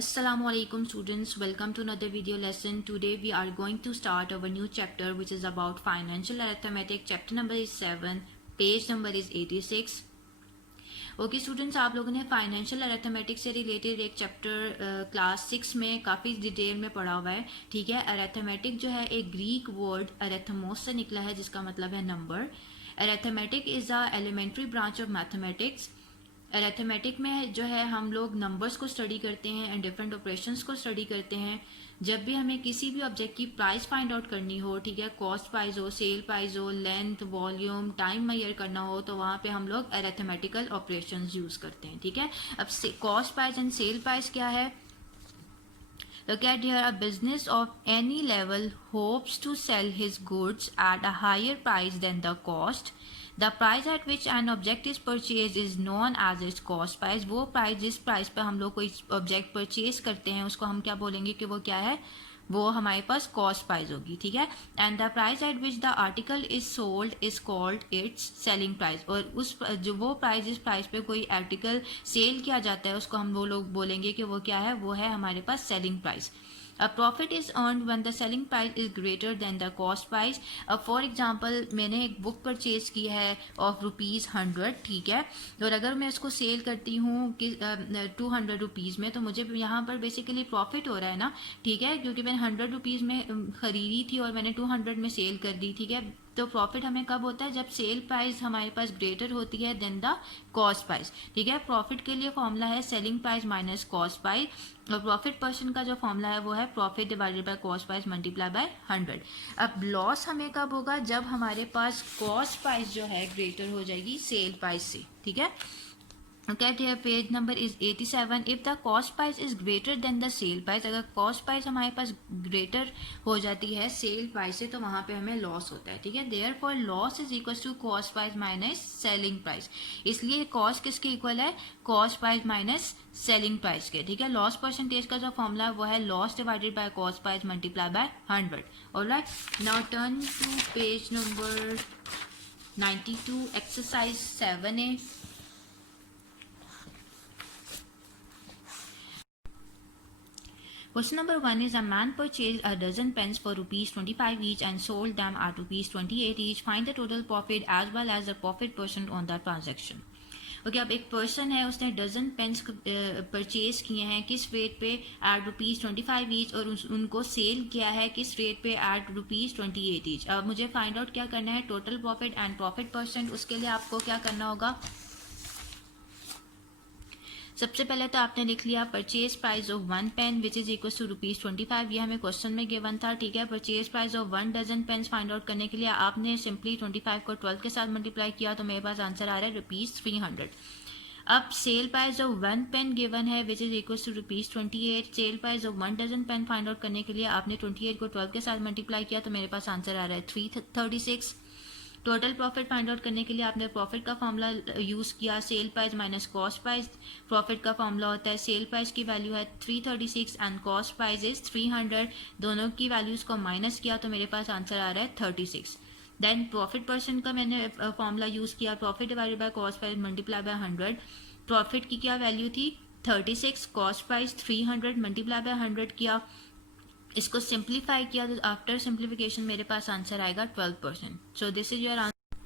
Assalamualaikum students, welcome to another video lesson. Today we are going to start our new chapter which is about financial arithmetic. Chapter number is 7, page number is 86. Okay students, आप लोगों ने financial arithmetic से related एक chapter class 6 में काफ़ी detail में पढ़ा हुआ है. ठीक है, अरेथमेटिक जो है एक ग्रीक वर्ड अरेथमोस से निकला है जिसका मतलब है number. Arithmetic is a elementary branch of mathematics. Arithmetic में जो है हम लोग नंबर्स को स्टडी करते हैं एंड डिफरेंट ऑपरेशंस को स्टडी करते हैं. जब भी हमें किसी भी ऑब्जेक्ट की प्राइस फाइंड आउट करनी हो, ठीक है, कॉस्ट प्राइस हो, सेल प्राइस हो, लेंथ, वॉल्यूम, टाइम मेजर करना हो, तो वहाँ पे हम लोग अरेथमेटिकल ऑपरेशंस यूज करते हैं. ठीक है, अब cost price and sale price क्या है? Look at here, a business of any level hopes to sell his goods at a higher price than the cost. The price at which an object is purchased is known as its cost price. वो price जिस price पे हम लोग कोई object purchase करते हैं उसको हम क्या बोलेंगे कि वो क्या है? वो हमारे पास कॉस्ट प्राइस होगी. ठीक है, and the price at which the article is sold is called its selling price. और उस जो वो प्राइस जिस प्राइस पे कोई आर्टिकल सेल किया जाता है उसको हम वो लोग बोलेंगे कि वो क्या है? वो है हमारे पास selling price. A profit is earned when the selling price is greater than the cost price. अब फॉर एग्जाम्पल मैंने एक बुक परचेज की है ऑफ ₹100. ठीक है, और अगर मैं इसको सेल करती हूँ कि 200 रुपीज़ में, तो मुझे यहाँ पर बेसिकली प्रॉफिट हो रहा है ना. ठीक है, क्योंकि मैंने 100 रुपीज़ में खरीदी थी और मैंने 200 में सेल कर दी. ठीक है, तो प्रॉफिट हमें कब होता है? जब सेल प्राइस हमारे पास ग्रेटर होती है देन द कॉस्ट प्राइस. ठीक है, प्रॉफिट के लिए फॉर्मूला है selling price minus cost price, और प्रॉफिट परसेंट का जो फॉर्मूला है वो है profit divided by cost price multiply by 100. अब लॉस हमें कब होगा? जब हमारे पास कॉस्ट प्राइस जो है ग्रेटर हो जाएगी सेल प्राइस से. ठीक है, okay, here page number is 87. if the cost price is greater than the sale price, अगर cost price हमारे पास greater हो जाती है sale price से, तो वहाँ पे हमें loss होता है. ठीक है, therefore loss is equals to cost price minus selling price. इसलिए cost किसके इक्वल है? cost price minus selling price के. ठीक है, loss percentage का जो फॉर्मूला है वो है loss divided by cost price multiply by 100. alright, now turn to page number 92, exercise 7A. Question number 1 is, a man purchased a dozen pens for ₹25 each and sold them at ₹28 each. Find the total profit as well as the profit percent on the transaction. Okay, अब एक person है, उसने dozen pens purchase किए हैं किस rate पे? Eight ₹25 each, और उनको सेल किया है किस रेट पे? At ₹28 each. अब मुझे फाइंड आउट क्या करना है? Total profit and profit percent. उसके लिए आपको क्या करना होगा? सबसे पहले तो आपने लिख लिया purchase price of 1 pen which is equal to ₹25. ये हमें क्वेश्चन में गिवन था. ठीक है, purchase price of 1 dozen pens find out करने के लिए आपने सिंपली 25 को 12 के साथ मल्टीप्लाई किया, तो मेरे पास आंसर आ रहा है ₹300. अब sale price of 1 pen given है which is equal to ₹28. Sale price of 1 dozen pen find out करने के लिए आपने 28 को 12 के साथ मल्टीप्लाई किया, तो मेरे पास आंसर आ रहा है 336. टोटल प्रॉफिट फाइंड आउट करने के लिए आपने प्रॉफिट का फॉर्मूला यूज़ किया, cell price minus cost price. Profit का फॉर्मूला होता है सेल प्राइस की वैल्यू है 336 एंड कॉस्ट प्राइस इज 300. दोनों की वैल्यूज़ को माइनस किया तो मेरे पास आंसर आ रहा है 36. देन प्रॉफिट परसेंट का मैंने फॉर्मूला यूज़ किया, profit divided by cost price multiply by 100. Profit की क्या वैल्यू थी? 36, कॉस्ट प्राइस 300 मल्टीप्लाई बाय 100 किया. इसको सिंप्लीफाई किया तो आफ्टर सिंप्लीफिकेशन मेरे पास आंसर आएगा 12%. सो this is your answer.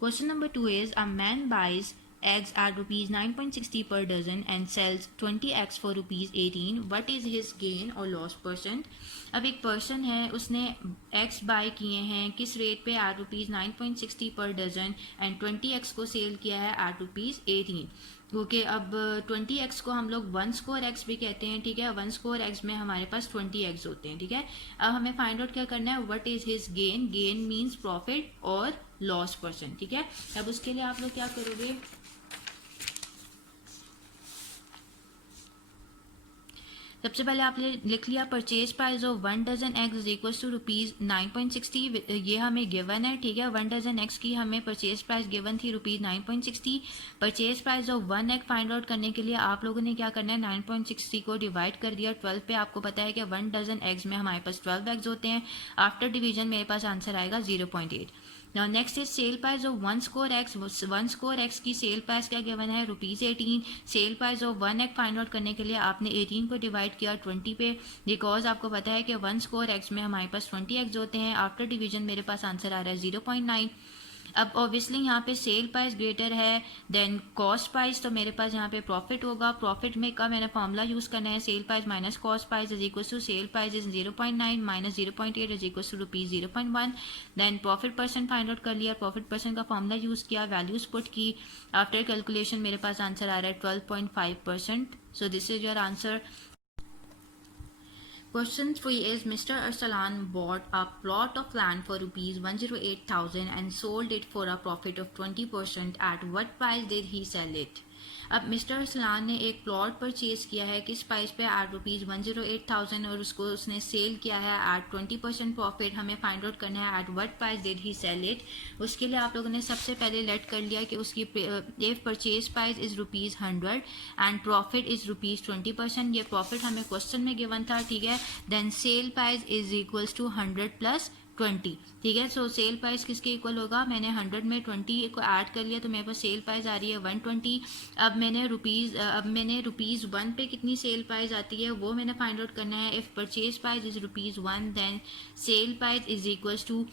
Question number 2 is, a man buys eggs at ₹9.60 per dozen and sells 20 eggs for ₹18. What is his gain or loss percent? अब एक person है, उसने एग्स बाय किए हैं किस रेट पे? At ₹9.60 per dozen and 20 eggs को sale किया है एट ₹18. ओके, अब 20 एक्स को हम लोग 1 स्क्वायर एक्स भी कहते हैं. ठीक है, 1 स्क्वायर एक्स में हमारे पास 20 एक्स होते हैं. ठीक है, अब हमें फाइंड आउट क्या करना है? What is his gain. Gain means profit और लॉस परसेंट. ठीक है, अब उसके लिए आप लोग क्या करोगे? सबसे पहले आपने लिख लिया purchase price of 1 dozen eggs is equal to ₹9.60. ये हमें गिवन है. ठीक है, 1 डजन एग्स की हमें परचेज प्राइस गिवन थी ₹9.60. Purchase price of 1 egg find out करने के लिए आप लोगों ने क्या करना है? 9.60 को डिवाइड कर दिया 12 पे. आपको पता है कि 1 डजन एग्स में हमारे पास 12 एग्स होते हैं. आफ्टर डिवीजन मेरे पास आंसर आएगा 0.8. Now next is cell price of one score x. One score x की सेल प्राइस क्या गिवन है, ₹18। Cell price of one x find out करने के लिए आपने 18 को डिवाइड किया 20 पे, बिकॉज आपको पता है कि वन स्कोर एक्स में हमारे पास 20 एक्स होते हैं। आफ्टर डिवीजन मेरे पास आंसर आ रहा है 0.9। अब ऑब्वियसली यहाँ पे सेल प्राइस ग्रेटर है देन कॉस्ट प्राइस, तो मेरे पास यहाँ पे प्रॉफिट होगा। प्रॉफिट में का मैंने फॉर्मूला यूज करना है, sale price minus cost price is equal to sale price is 0.9 minus 0.8 is equal to ₹0.1। Then profit percent find out कर लिया, प्रॉफिट परसेंट का फॉर्मूला यूज किया, वैल्यूज पुट की, आफ्टर कैलकुलेशन मेरे पास आंसर आ रहा है 12.5%। So this is your answer. Question 3 is Mr. Arsalan bought a plot of land for ₹108,000 and sold it for a profit of 20%. At what price did he sell it? अब mister Arsalan ने एक plot purchase किया है, किस price पे, eight ₹108,000, और उसको उसने सेल किया है एट 20% प्रॉफिट। हमें फाइंड आउट करना है at what price did he sell it. उसके लिए आप लोगों ने सबसे पहले लेट कर लिया कि उसकी if purchase price is ₹100 and profit is ₹20%। ये प्रॉफिट हमें क्वेश्चन में गिवन था, ठीक है। Then sale price is equals to 100 + 20, ठीक है। सो सेल प्राइस किसके इक्वल होगा, मैंने 100 में 20 को ऐड कर लिया तो मेरे पास सेल प्राइस आ रही है 120। अब मैंने ₹1 पे कितनी सेल प्राइस आती है वो मैंने फाइंड आउट करना है। If purchase price is ₹1 then sale price is equals to,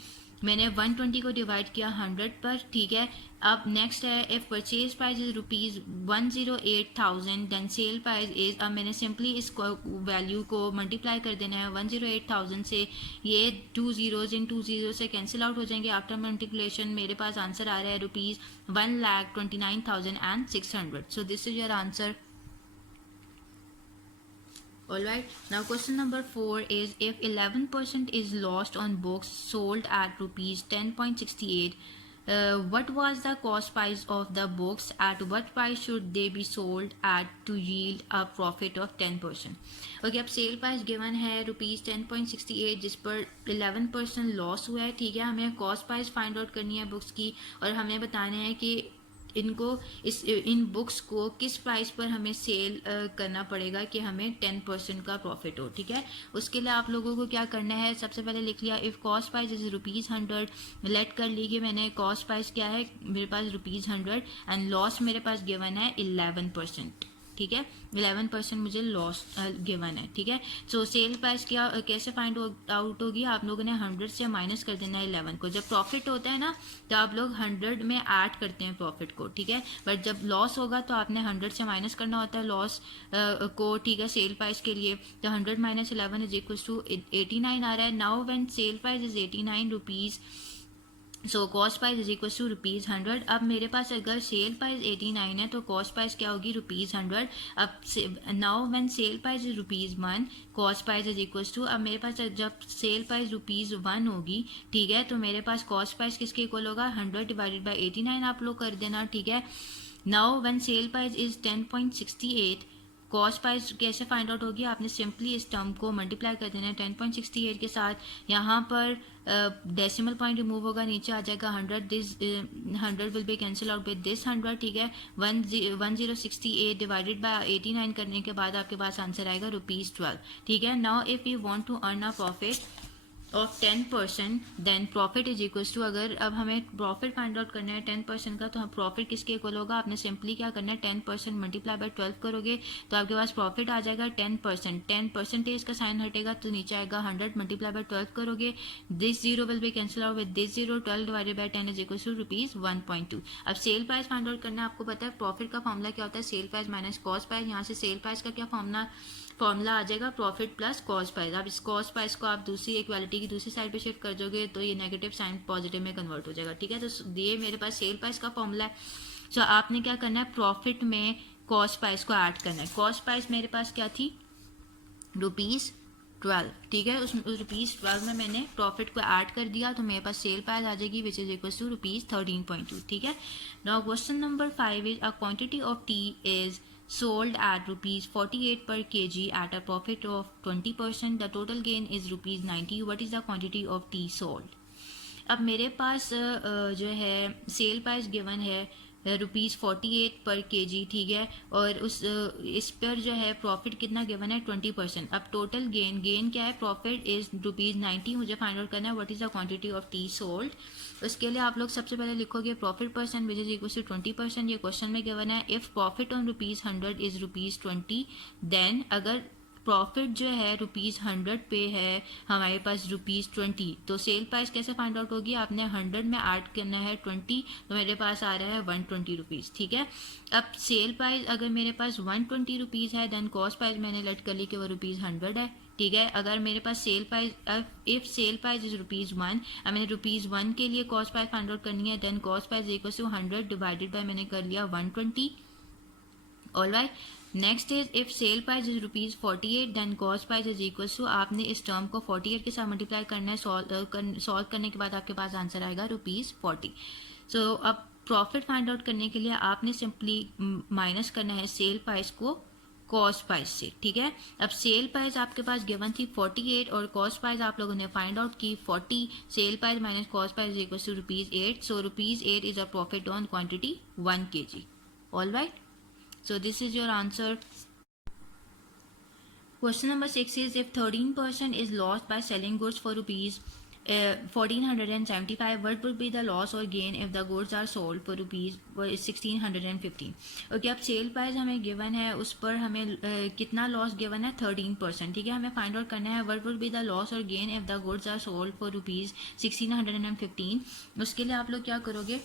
मैंने 120 को डिवाइड किया 100 पर, ठीक है। अब नेक्स्ट है if purchase price is ₹108,000 then sale price is, अब मैंने सिंपली इस वैल्यू को मल्टीप्लाई कर देना है 108,000 से, ये 2 zeros इन 2 zeros से कैंसिल आउट हो जाएंगे। आफ्टर मल्टीप्लिकेशन मेरे पास आंसर आ रहा है ₹1,29,600। सो this is your answer. Alright, now question number 4 is if 11% is lost on books sold at ₹10.68, what was the cost price of the books? At what price should they be sold at to yield a profit of 10%? Okay, अब sale price given है ₹10.68 जिस पर 11% loss हुआ है, ठीक है। हमें cost price find out करनी है बुक्स की, और हमें बताना है कि इन बुक्स को किस प्राइस पर हमें सेल करना पड़ेगा कि हमें 10% का प्रॉफिट हो, ठीक है। उसके लिए आप लोगों को क्या करना है, सबसे पहले लिख लिया if cost price is ₹100, let कर ली कि मैंने कॉस्ट प्राइस क्या है मेरे पास ₹100 एंड लॉस मेरे पास गिवन है 11%, ठीक है। 11% मुझे लॉस गिवन है, ठीक है। सो सेल प्राइस क्या कैसे फाइंड आउट होगी, आप लोगों ने 100 से माइनस कर देना है 11 को। जब प्रॉफिट होता है ना तो आप लोग 100 में ऐड करते हैं प्रॉफिट को, ठीक है। बट जब लॉस होगा तो आपने 100 से माइनस करना होता है लॉस को, ठीक है, सेल प्राइस के लिए। तो 100 - 11 इज इक्वल टू 89 आ रहा है। Now when sale price is ₹89, so cost price is equal to ₹100। अब मेरे पास अगर सेल प्राइस 89 है तो कॉस्ट प्राइस क्या होगी, ₹100। अब now when sale price is ₹1, cost price is equal to, अब मेरे पास जब सेल प्राइस ₹1 होगी, ठीक है, तो मेरे पास कॉस्ट प्राइस किसके इक्वल होगा, 100 डिवाइडेड बाई 89 आप लोग कर देना, ठीक है। Now when sale price is 10.68, cost price कैसे फाइंड आउट होगी, आपने सिंपली इस टर्म को मल्टीप्लाई कर देना है 10.68 के साथ। यहाँ पर डेसिमल पॉइंट रिमूव होगा, नीचे आ जाएगा 100, this 100 will be cancel out with this 100, ठीक है। 1068 डिवाइडेड बाय 89 करने के बाद आपके पास आंसर आएगा ₹12, ठीक है। Now if you want to earn a profit of 10% then profit is equals to, अगर अब हमें प्रॉफिट फाइंड आउट करना है 10% का, तो हम प्रॉफिट किसके इक्वल होगा, आपने सिंपली क्या करना है 10% मल्टीप्लाई बाय 12 करोगे तो आपके पास प्रॉफिट आ जाएगा 10%। 10% का साइन हटेगा तो नीचे आएगा 100 मल्टीप्लाई बाय 12 करोगे, this zero will be cancel out with this zero, 12 divided by 10 is equal to ₹1.2। अब सेल प्राइस फाइंड आउट करना है, आपको पता है प्रॉफिट का फॉर्मूला क्या होता है, sale price minus cost price. यहाँ से सेल प्राइस का क्या फॉर्मूला आ जाएगा, प्रॉफिट प्लस कॉस्ट प्राइस। अब इस कॉस्ट प्राइस को आप दूसरी इक्वालिटी की दूसरी साइड पे शिफ्ट कर दोगे तो ये नेगेटिव साइन पॉजिटिव में कन्वर्ट हो जाएगा, ठीक है। तो ये मेरे पास सेल प्राइस का फॉर्मूला है। सो आपने क्या करना है, प्रॉफिट में कॉस्ट प्राइस को ऐड करना है। कॉस्ट प्राइस मेरे पास क्या थी, ₹12, ठीक है। उस ₹12 में मैंने प्रॉफिट को ऐड कर दिया तो मेरे पास सेल प्राइस आ जाएगी विच इज इक्वल टू ₹13.2, ठीक है। Now question number 5 is a quantity of T is sold at ₹48 per kg at a profit of 20%. The total gain is ₹90. What is the quantity of tea sold? अब मेरे पास जो है sale price given है ₹48 पर kg, ठीक है। और उस इस पर जो है प्रॉफिट कितना गिवन है 20%। अब टोटल गेन क्या है, प्रॉफिट इज ₹90, मुझे फाइंड आउट करना है what is the quantity of tea sold. उसके लिए आप लोग सबसे पहले लिखोगे profit percent which is equal to 20%, ये क्वेश्चन में गिवन है। If profit on ₹100 is ₹20, then अगर प्रॉफिट जो है ₹100 पे है हमारे पास ₹20, तो सेल प्राइस कैसे फाइंड आउट होगी, आपने 100 में ऐड करना है 20, तो मेरे पास आ रहा है ₹120, ठीक है। अब सेल प्राइस अगर मेरे पास ₹120 है, देन कॉस्ट प्राइस मैंने लेट कर ली कि वो ₹100 है, ठीक है। अगर मेरे पास sale price, if sale price is ₹1, अब मैंने ₹1 के लिए कॉस्ट प्राइस फाइंड आउट करनी है, then cost price equal to 100 divided by मैंने कर लिया 120, alright. Next is if sale price is ₹48, then cost price is equal to, आपने इस टर्म को 48 के साथ मल्टीप्लाई करना है, सॉल्व करने के बाद आपके पास आंसर आएगा ₹40। सो अब प्रॉफिट फाइंड आउट करने के लिए आपने सिंपली माइनस करना है सेल प्राइस को कॉस्ट प्राइस से, ठीक है। अब सेल प्राइस आपके पास गिवन थी 48 और कॉस्ट प्राइस आप लोगों ने फाइंड आउट की 40, sale price minus cost price equal to ₹8, so ₹8 is a profit on quantity 1 kg, alright. So this is your answer. Question number 6 is if 13% is lost by selling goods for ₹1,475, what would be the loss or gain if the goods are sold for ₹1,615? Okay, अब sale price हमें given है, उस पर हमें कितना loss given है 13%, ठीक है। हमें फाइंड आउट करना है what would be the loss और gain if the goods are sold for ₹1,615। उसके लिए आप लोग क्या करोगे,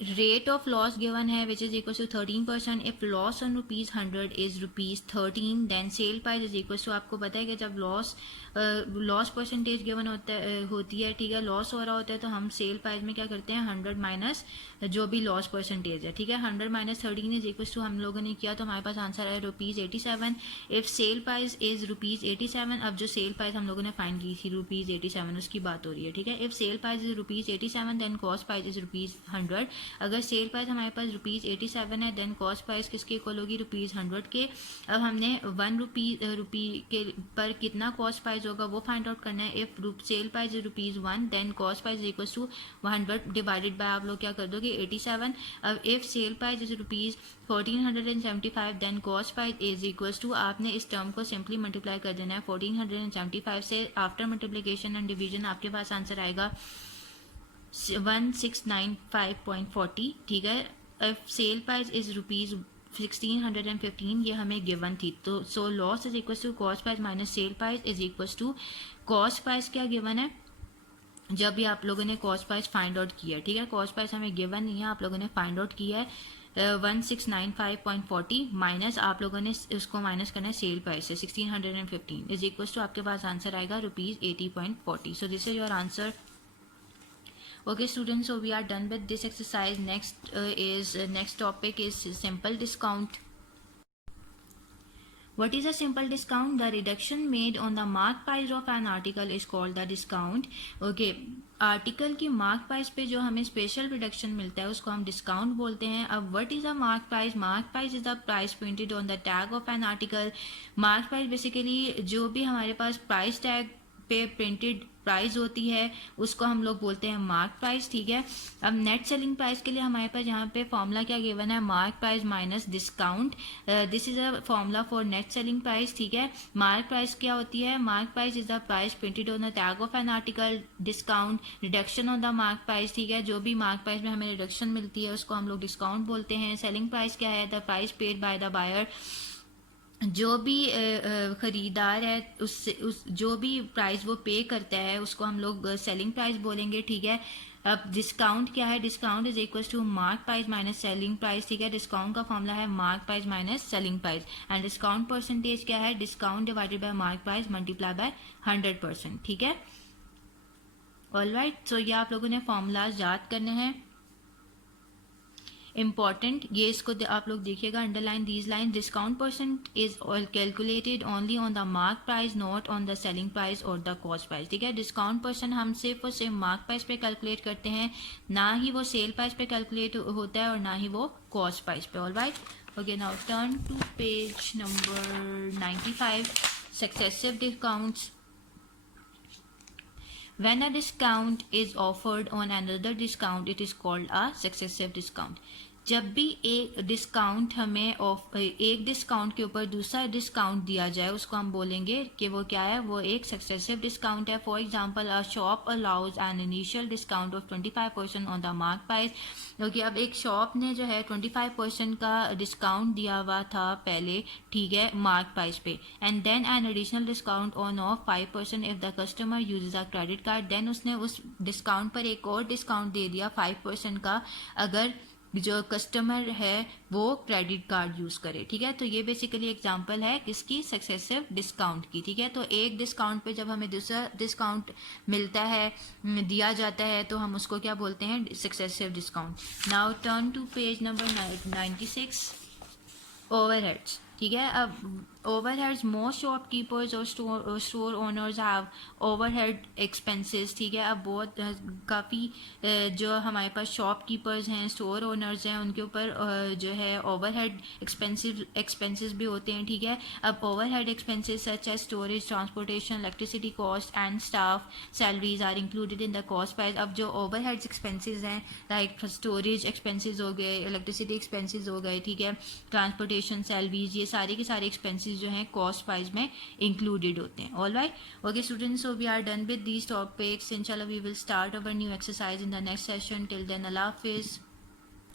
रेट ऑफ लॉस गिवन है which is equal to 13%। If loss on ₹100 is ₹13, then sale price is equal to, आपको पता है कि जब लॉस परसेंटेज गिवन होती है, ठीक है, लॉस हो रहा होता है, तो हम सेल प्राइस में क्या करते हैं 100 माइनस जो भी लॉस परसेंटेज है, ठीक है। 100 माइनस 13 इज इक्वल टू हम लोगों ने किया, तो हमारे पास आंसर है ₹87। इफ सेल प्राइस इज ₹87, अब जो सेल प्राइस हम लोगों ने फाइंड की थी ₹87, उसकी बात हो रही है, ठीक है। If sale price is ₹87, then cost price is ₹100। अगर सेल प्राइस हमारे पास ₹87 है, देन कॉस्ट प्राइस किसके इक्वल होगी ₹100 के। अब हमने ₹1 के पर कितना कॉस्ट प्राइस होगा वो फाइंड आउट करना है। If sale price is ₹1, then cost price equal to 100 divided by आप लोग क्या कर दोगे 87। अब if sale price is ₹1475, then cost price is equal to, आपने इस टर्म को सिंपली मल्टीप्लाई कर देना है 1475 से। आफ्टर मल्टीप्लिकेशन एंड डिवीजन आपके पास आंसर आएगा 1695.40, ठीक है। इफ सेल प्राइस इज ₹1615, ये हमें गिवन थी, तो so loss is equal to cost price minus sale price is equal to, cost price क्या गिवन है जब भी आप लोगों ने कॉस्ट प्राइस फाइंड आउट किया, ठीक है। कॉस्ट प्राइस हमें गिवन नहीं है, आप लोगों ने फाइंड आउट किया है 1695.40 माइनस आप लोगों ने उसको माइनस करना है सेल प्राइस से 1615 इज इक्वल टू, आपके पास आंसर आएगा ₹80.40। सो this is your answer. Okay students, so we are done with this exercise. Next topic is simple discount. What is a simple discount? The reduction made on the mark price of an article is called the discount. Okay, article की mark price पे जो हमें special reduction मिलता है उसको हम discount बोलते हैं। अब what is a mark price? Mark price is the price printed on the tag of an article. Mark price basically जो भी हमारे पास प्राइस टैग पे प्रिंटेड प्राइस होती है उसको हम लोग बोलते हैं मार्क प्राइस, ठीक है। अब नेट सेलिंग प्राइस के लिए हमारे पास यहाँ पे फॉर्मूला क्या गिवन है, mark price minus discount. This is a formula for net selling price, ठीक है। मार्क प्राइस क्या होती है, mark price is the price printed on the tag of an article, discount reduction on the mark price, ठीक है। जो भी mark price में हमें रिडक्शन मिलती है उसको हम लोग डिस्काउंट बोलते हैं। सेलिंग प्राइस क्या है, the price paid by the buyer, जो भी खरीदार है उस जो भी प्राइस वो पे करता है उसको हम लोग सेलिंग प्राइस बोलेंगे, ठीक है। अब डिस्काउंट क्या है, discount is equal to mark price minus selling price, ठीक है। डिस्काउंट का फॉर्मूला है mark price minus selling price. And discount percentage क्या है, discount divided by mark price multiply by 100%, ठीक है। ऑलराइट, सो ये आप लोगों ने फॉर्मूलाज याद करने हैं, इम्पॉर्टेंट। ये इसको आप लोग देखिएगा, underline these line. Discount percent is calculated only on the mark price, not on the selling price और द कॉस्ट प्राइस, ठीक है। डिस्काउंट परसेंट हम सिर्फ और सिर्फ मार्क प्राइस पे कैलकुलेट करते हैं, ना ही वो सेल प्राइस पे कैलकुलेट होता है और ना ही वो कॉस्ट प्राइस पे। Alright, okay, now turn to page number 95, successive discounts. When a discount is offered on another discount, it is called a successive discount. जब भी एक डिस्काउंट हमें एक डिस्काउंट के ऊपर दूसरा डिस्काउंट दिया जाए उसको हम बोलेंगे कि वो क्या है, वो एक सक्सेसिव डिस्काउंट है. For example, a shop allows an initial discount of 25% on the mark price. क्योंकि अब एक शॉप ने जो है 25% का डिस्काउंट दिया हुआ था पहले, ठीक है, मार्क प्राइस पे, and then an additional discount on of 5% if the customer uses a credit card. देन उसने उस डिस्काउंट पर एक और डिस्काउंट दे दिया 5% का अगर जो कस्टमर है वो क्रेडिट कार्ड यूज करे. ठीक है, तो ये बेसिकली एग्जांपल है किसकी, सक्सेसिव डिस्काउंट की. ठीक है, तो एक डिस्काउंट पे जब हमें दूसरा डिस्काउंट मिलता है, दिया जाता है, तो हम उसको क्या बोलते हैं, successive discount. Now turn to page number 96, overheads. ठीक है, अब ओवरहेड्स, मोस्ट शॉपकीपर्स और store owners have overhead expenses. ठीक है, अब बहुत काफ़ी जो हमारे पास शॉपकीपर्स हैं, स्टोर ओनर्स हैं, उनके ऊपर जो है ओवरहेड एक्सपेंसेस भी होते हैं. ठीक है, अब overhead expenses such as storage, transportation, electricity cost and staff salaries are included in the cost price. अब जो ओवरहेड एक्सपेंसेस हैं, लाइक स्टोरेज एक्सपेंसेस हो गए, इलेक्ट्रिसिटी एक्सपेंसेस हो गए, ठीक है, ट्रांसपोर्टेशन, सैलरीज, ये सारे के सारे एक्सपेंसेस जो हैं कॉस्ट प्राइस में इंक्लूडेड होते हैं. Alright, okay students, so we are done with these topics. इंशाल्लाह we will start our new exercise in the next session. Till then, अल्लाह हाफिज़.